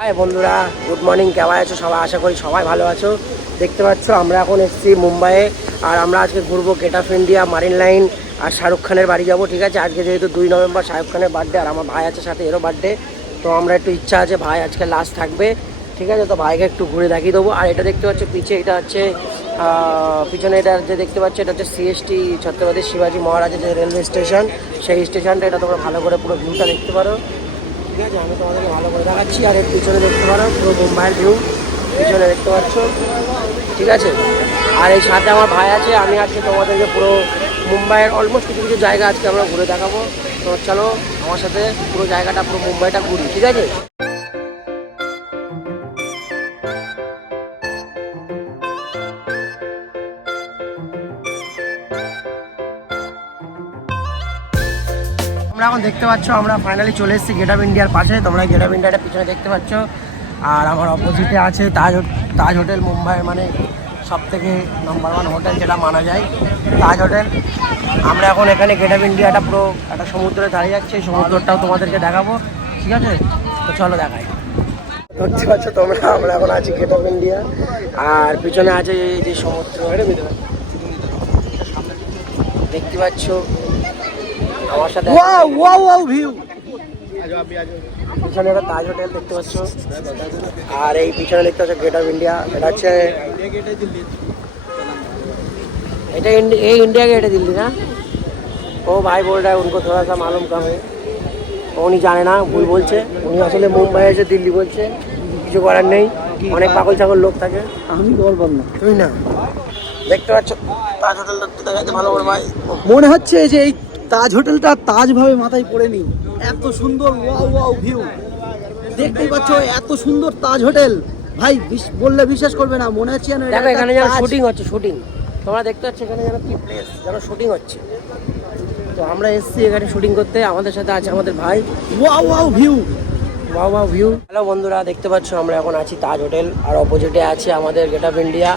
High বন্ধুরা, good morning. কেমন আছো সবাই? আশা করি সবাই ভালো আছো। দেখতে পাচ্ছ আমরা এখন এসেছি মুম্বাইয়ে, আর আমরা আজকে ঘুরবো gate of India, Marine Line আর শাহরুখ খানের বাড়ি যাবো। ঠিক আছে, আজকে যেহেতু 2 নভেম্বর শাহরুখ খানের বার্থডে, আর আমার ভাই আছে সাথে, এরও বার্থডে। তো আমরা একটু ইচ্ছা আছে, ভাই আজকে লাস্ট থাকবে। ঠিক আছে, তো ভাইকে একটু ঘুরে দেখিয়ে দেবো। আর এটা দেখতে পাচ্ছ পিছে, এটা হচ্ছে পিছনে এটা যে দেখতে পাচ্ছ, এটা হচ্ছে সিএসটি ছত্রপতি শিবাজি মহারাজের যে রেলওয়ে স্টেশন, সেই স্টেশনটা। এটা তোমরা ভালো করে পুরো ভিউটা দেখতে পারো। ঠিক আছে, আমি তোমাদেরকে ভালো করে দেখাচ্ছি। আর এর পিছনে দেখতে পারো পুরো মুম্বাইয়ের ভিউ, পিছনে দেখতে পাচ্ছ। ঠিক আছে, আর এই সাথে আমার ভাই আছে। আমি আজকে তোমাদেরকে পুরো মুম্বাইয়ের অলমোস্ট কিছু কিছু জায়গা আজকে আমরা ঘুরে দেখাবো। তো চলো আমার সাথে পুরো জায়গাটা, পুরো মুম্বাইটা ঘুরি। ঠিক আছে, আমরা এখন দেখতে পাচ্ছ আমরা ফাইনালি চলে এসেছি গেট অফ ইন্ডিয়ার পাশে। তোমরা গেট অফ ইন্ডিয়াটা পিছনে দেখতে পাচ্ছ, আর আমার অপোজিটে আছে তাজ হোটেল, মুম্বাইয়ের মানে সব থেকে নাম্বার 1 হোটেল যেটা মানা যায়, তাজ হোটেল। আমরা এখন এখানে গেট অফ ইন্ডিয়াটা পুরো একটা সমুদ্রে দাঁড়িয়ে যাচ্ছে, এই সমুদ্রটাও তোমাদেরকে দেখাবো। ঠিক আছে, তো চলো দেখাই। দেখতে পাচ্ছ তোমরা, আমরা এখন আছি গেট অফ ইন্ডিয়া, আর পিছনে আছে এই যে সমুদ্র দেখতে পাচ্ছ আমার সাথে। ভিউ পিছনে একটা তাজ হোটেল দেখতে পাচ্ছ, আর এই পিছনে দেখতে পাচ্ছ গেট অফ ইন্ডিয়া। এটা হচ্ছে এটা এই इंडिया गेट है दिल्ली ना। ও ভাই बोल रहा है उनको थोड़ा सा मालूम कम है, উনি জানে না, ভুল বলছে। উনি আসলে মুম্বাই এসে দিল্লি বলছে, কিছু করার নেই। অনেক পাগল ছাগল লোক থাকে, আমি বলবাম না, তুমি না। দেখতে পাচ্ছ তাজ হোটেলটা দেখাতে ভালো করে ভাই, মনে হচ্ছে যে এই তাজ হোটেলটা তাজ ভাবে মাথায় পড়েনি। এত সুন্দর ওয়াও ভিউ দেখতেই পাচ্ছ, এত সুন্দর তাজ হোটেল ভাই, বললে বিশ্বাস করবে না, মনে হচ্ছে দেখো এখানে যেন শুটিং হচ্ছে, শুটিং তোমরা দেখতে পাচ্ছ এখানে যেন কি প্লেস, যেন শুটিং হচ্ছে। তো আমরা এসেছি এখানে শুটিং করতে, আমাদের সাথে আছে আমাদের ভাই। Wow view, wow view. Hello বন্ধুরা, দেখতে পাচ্ছ আমরা এখন আছি তাজ হোটেল, আর অপোজিটে আছে আমাদের গেট অফ ইন্ডিয়া,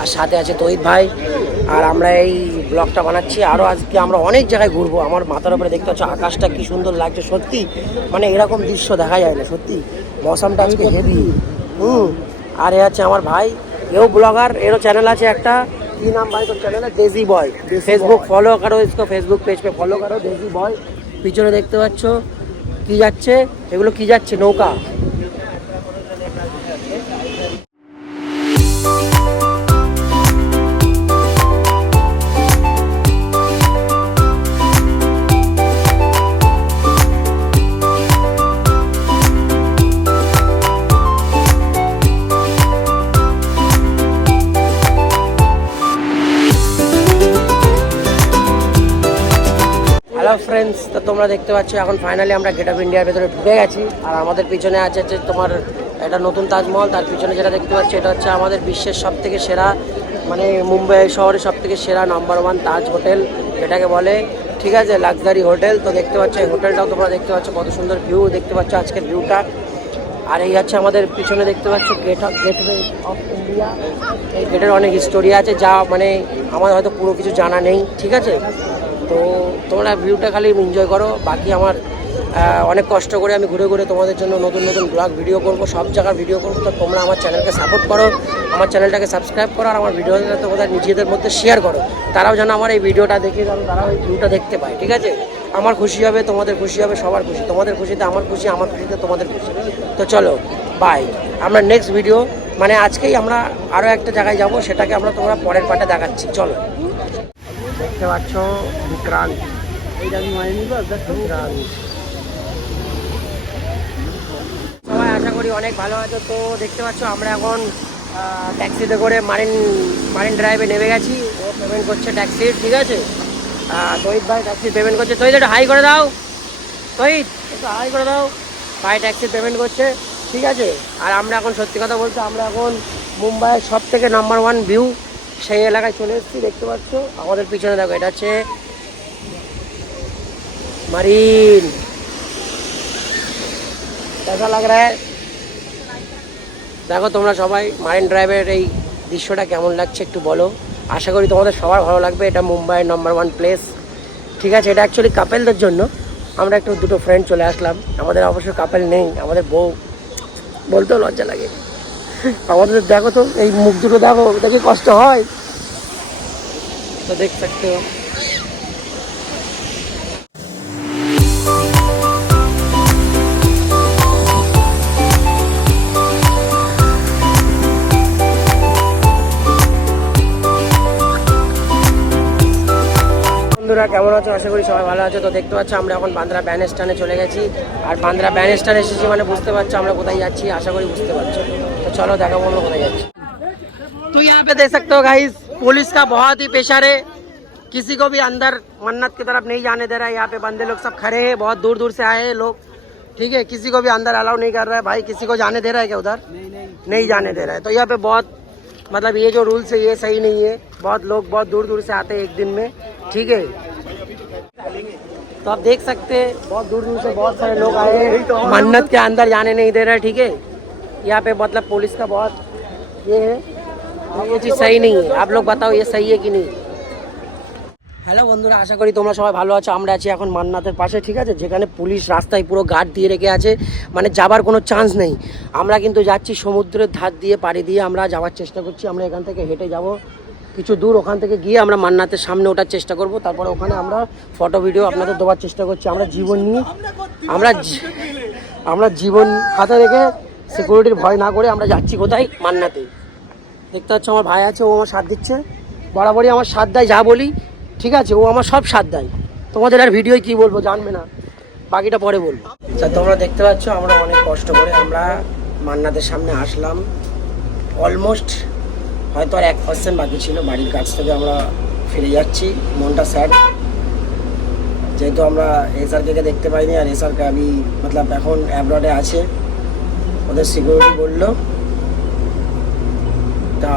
আর সাথে আছে তহিদ ভাই। আর আমরা এই ব্লগটা বানাচ্ছি, আরও আজকে আমরা অনেক জায়গায় ঘুরবো। আমার মাথার উপরে দেখতে পাচ্ছ আকাশটা কি সুন্দর লাগছে সত্যি, মানে এরকম দৃশ্য দেখা যায় না সত্যি। মৌসমটা আজকে হেভি। আর এ আছে আমার ভাই, এও ব্লগার, এরও চ্যানেল আছে একটা। কি নাম ভাই তোর চ্যানেল? দেশি বয়। ফেসবুক ফলো করো, इसको ফেসবুক পেজ पे ফলো করো, দেশি বয়। পিছনে দেখতে পাচ্ছ কি যাচ্ছে, এগুলো কি যাচ্ছে? নৌকা। হ্যালো ফ্রেন্ডস, তো তোমরা দেখতে পাচ্ছ এখন ফাইনালি আমরা গেট অফ ইন্ডিয়ার ভেতরে ঢুকে গেছি। আর আমাদের পিছনে আছে যে তোমার একটা নতুন তাজমহল, তার পিছনে যেটা দেখতে পাচ্ছ এটা হচ্ছে আমাদের বিশ্বের সব থেকে সেরা, মানে মুম্বাই শহরের সব থেকে সেরা নাম্বার 1 তাজ হোটেল যেটাকে বলে। ঠিক আছে, লাক্সারি হোটেল। তো দেখতে পাচ্ছ এই হোটেলটাও তোমরা দেখতে পাচ্ছ, কত সুন্দর ভিউ দেখতে পাচ্ছ আজকের ভিউটা। আর এই হচ্ছে আমাদের পিছনে দেখতে পাচ্ছ গেটওয়ে অফ ইন্ডিয়া। এই গেটের অনেক হিস্টোরি আছে, যা মানে আমার হয়তো পুরো কিছু জানা নেই। ঠিক আছে, তো তোমরা ভিউটা খালি এনজয় করো। বাকি আমার অনেক কষ্ট করে আমি ঘুরে ঘুরে তোমাদের জন্য নতুন নতুন ব্লগ ভিডিও করব, সব জায়গার ভিডিও করবো। তো তোমরা আমার চ্যানেলকে সাপোর্ট করো, আমার চ্যানেলটাকে সাবস্ক্রাইব করো, আর আমার ভিডিওটা তোমাদের নিজেদের মধ্যে শেয়ার করো। তারাও যেন আমার এই ভিডিওটা দেখে যেন তারাও এই ভিউটা দেখতে পায়। ঠিক আছে, আমার খুশি হবে, তোমাদের খুশি হবে, সবার খুশি। তোমাদের খুশিতে আমার খুশি, আমার খুশিতে তোমাদের খুশি। তো চলো বাই, আমরা নেক্সট ভিডিও মানে আজকেই আমরা আরও একটা জায়গায় যাব, সেটাকে আমরা তোমরা পরের পার্টে দেখাচ্ছি। চলো, দেখতে পাচ্ছ বিক্রান্ত, সবাই আশা করি অনেক ভালো আছো। তো দেখতে পাচ্ছ আমরা এখন ট্যাক্সিতে করে মারিন ড্রাইভে নেমে গেছি। ও পেমেন্ট করছে ট্যাক্সির। ঠিক আছে, তহিদ ভাই ট্যাক্সির পেমেন্ট করছে। তহিদ একটু হাই করে দাও, তহিদ একটু হাই করে দাও। ভাই ট্যাক্সির পেমেন্ট করছে। ঠিক আছে, আর আমরা এখন সত্যি কথা বলতে আমরা এখন মুম্বাইয়ের সব থেকে নাম্বার 1 ভিউ সেই এলাকায় চলে এসেছি। দেখতে পাচ্ছ আমাদের পিছনে দেখো, এটা হচ্ছে মারিন। কেমন লাগ রা হ্যায়? দেখো তোমরা সবাই মারিন ড্রাইভের এই দৃশ্যটা কেমন লাগছে একটু বলো। আশা করি তোমাদের সবার ভালো লাগবে। এটা মুম্বাইয়ের নাম্বার 1 প্লেস। ঠিক আছে, এটা অ্যাকচুয়ালি কাপেলদের জন্য। আমরা একটু দুটো ফ্রেন্ড চলে আসলাম, আমাদের অবশ্য কাপেল নেই, আমাদের বউ বলতেও লজ্জা লাগে। আমাদের দেখো তো এই মুখ দুটো দেখো, দেখে কষ্ট হয়। তো দেখ सकते हो। বন্ধুরা কেমন আছো? আশা করি সবাই ভালো আছো। তো দেখতে পাচ্ছ আমরা এখন বান্দ্রা ব্যান স্ট্যান্ডে চলে গেছি। আর বান্দ্রা ব্যান স্ট্যান্ডে এসেছি মানে বুঝতে পারছো আমরা কোথায় যাচ্ছি, আশা করি বুঝতে পারছো। তো চলো দেখাবো আমরা কোথায় যাচ্ছি। तो यहाँ पे देख सकते हो गाइस, पुलिस का बहुत ही प्रेशर है, किसी को भी अंदर मन्नत की तरफ नहीं जाने दे रहा है। यहाँ पे बंदे लोग सब खड़े हैं, बहुत दूर दूर से आए हैं लोग, ठीक है। किसी को भी अंदर अलाउ नहीं कर रहा है भाई। किसी को जाने दे रहा है क्या उधर? नहीं जाने दे रहा है। तो यहाँ पे बहुत मतलब ये जो रूल्स है ये सही नहीं है। बहुत लोग बहुत दूर दूर से आते हैं एक दिन में, ठीक है। तो आप देख सकते हैं बहुत दूर दूर से बहुत सारे लोग आए हैं, मन्नत के अंदर जाने नहीं दे रहा है, ठीक है। यहाँ पे मतलब पुलिस का बहुत ये है, ये चीज़ सही नहीं है। आप लोग बताओ ये सही है कि नहीं। হ্যালো বন্ধুরা, আশা করি তোমরা সবাই ভালো আছো। আমরা আছি এখন মান্নাতের পাশে, ঠিক আছে, যেখানে পুলিশ রাস্তায় পুরো গার্ড দিয়ে রেখে আছে, মানে যাবার কোনো চান্স নেই। আমরা কিন্তু যাচ্ছি সমুদ্রের ধার দিয়ে, পাড়ি দিয়ে আমরা যাওয়ার চেষ্টা করছি। আমরা এখান থেকে হেঁটে যাব কিছু দূর, ওখান থেকে গিয়ে আমরা মান্নাতের সামনে ওঠার চেষ্টা করব। তারপরে ওখানে আমরা ফটো ভিডিও আপনাদের দেওয়ার চেষ্টা করছি। আমরা জীবন নিয়ে আমরা জীবন হাতে রেখে সিকিউরিটির ভয় না করে আমরা যাচ্ছি কোথায়? মান্নাতে। দেখতে পাচ্ছ আমার ভাই আছে, ও আমার সাথ দিচ্ছে, বরাবরই আমার সাথ দেয় যা বলি, ঠিক আছে। ও আমার সব সাথ দেয়। তোমাদের আর ভিডিও কি বলবো জানবে না, বাকিটা পরে বলবো। আচ্ছা তোমরা দেখতে পাচ্ছ আমরা অনেক কষ্ট করে আমরা মান্নাতের সামনে আসলাম। অলমোস্ট হয়তো আর 1% বাকি ছিল। বাড়ির কাছ থেকে আমরা ফিরে যাচ্ছি, মনটা স্যাড, যেহেতু আমরা এসআরকে দেখতে পাইনি। আর এসআরকে আমি মতলব এখন অ্যাব্রডে আছে, ওদের সিকিউরিটি বললো। তা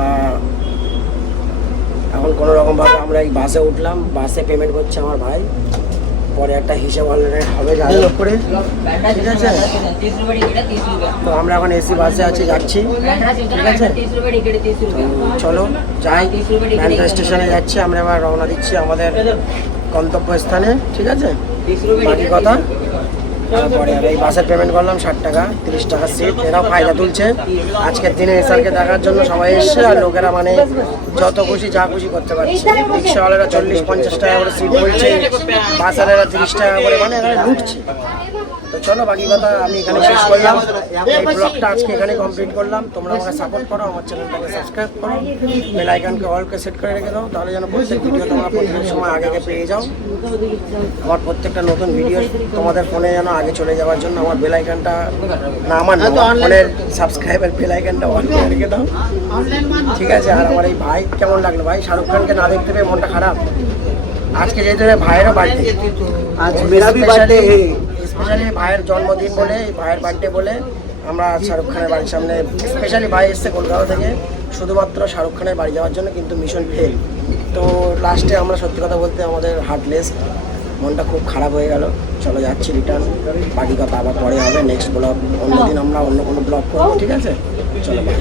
এখন কোনো রকমভাবে আমরা এই বাসে উঠলাম, বাসে পেমেন্ট করছে আমার ভাই, পরে একটা হিসাব অলরেডি হবে যাই হোক করে, ঠিক আছে। তো আমরা এখন এসি বাসে আছি, যাচ্ছি, ঠিক আছে। চলো যাই, ব্যান্ডা স্টেশনে যাচ্ছি আমরা, এবার রওনা দিচ্ছি আমাদের গন্তব্যস্থানে, ঠিক আছে। বাকি কথা তারপরে। আর এই বাসের পেমেন্ট করলাম 60 টাকা, 30 টাকার সিট। এরাও ফায়দা তুলছে আজকের দিনে এসআরকে দেখার জন্য সবাই এসছে। আর লোকেরা মানে যত খুশি যা খুশি করতে পারছে। রিক্সাওয়ালারা 40-50 টাকা করে সিট বলছে, বাসওয়ালারা 30 টাকা করে, মানে এখানে লুটছে। তো চলো বাকি কথা আমি এখানে শেষ করলাম। এই ব্লগটা আজকে এখানে কমপ্লিট করলাম। তোমরা আমাকে সাপোর্ট করো, আমার চ্যানেলটাকে সাবস্ক্রাইব করো, বেল আইকনকে অলকে সেট করে রেখে দাও, তাহলে যেন প্রত্যেক ভিডিও তোমরা প্রত্যেক সময় আগে পেয়ে যাও। আমার প্রত্যেকটা নতুন ভিডিও তোমাদের ফোনে যেন আগে চলে যাওয়ার জন্য আমার বেল আইকনটা না, আমার ফোনের সাবস্ক্রাইবের বেল আইকনটা অন করে রেখে দাও, ঠিক আছে। আর আমার এই ভাই কেমন লাগলো ভাই? শাহরুখ খানকে না দেখতে পেয়ে মনটা খারাপ। আজকে যেহেতু ভাইয়েরও বার্থডে, আজ মেরা ভি বার্থডে, স্পেশালি ভাইয়ের জন্মদিন বলে, ভাইয়ের বার্থডে বলে আমরা শাহরুখ খানের বাড়ির সামনে, স্পেশালি ভাই এসছে কলকাতা থেকে শুধুমাত্র শাহরুখ খানের বাড়ি যাওয়ার জন্য, কিন্তু মিশন ফেল। তো লাস্টে আমরা সত্যি কথা বলতে আমাদের হার্টলেস, মনটা খুব খারাপ হয়ে গেল। চলো যাচ্ছি রিটার্ন, বাকি কথা আবার পরে হবে। নেক্সট ব্লগ অন্যদিন আমরা অন্য কোনো ব্লগ করবো, ঠিক আছে। চলো বাই।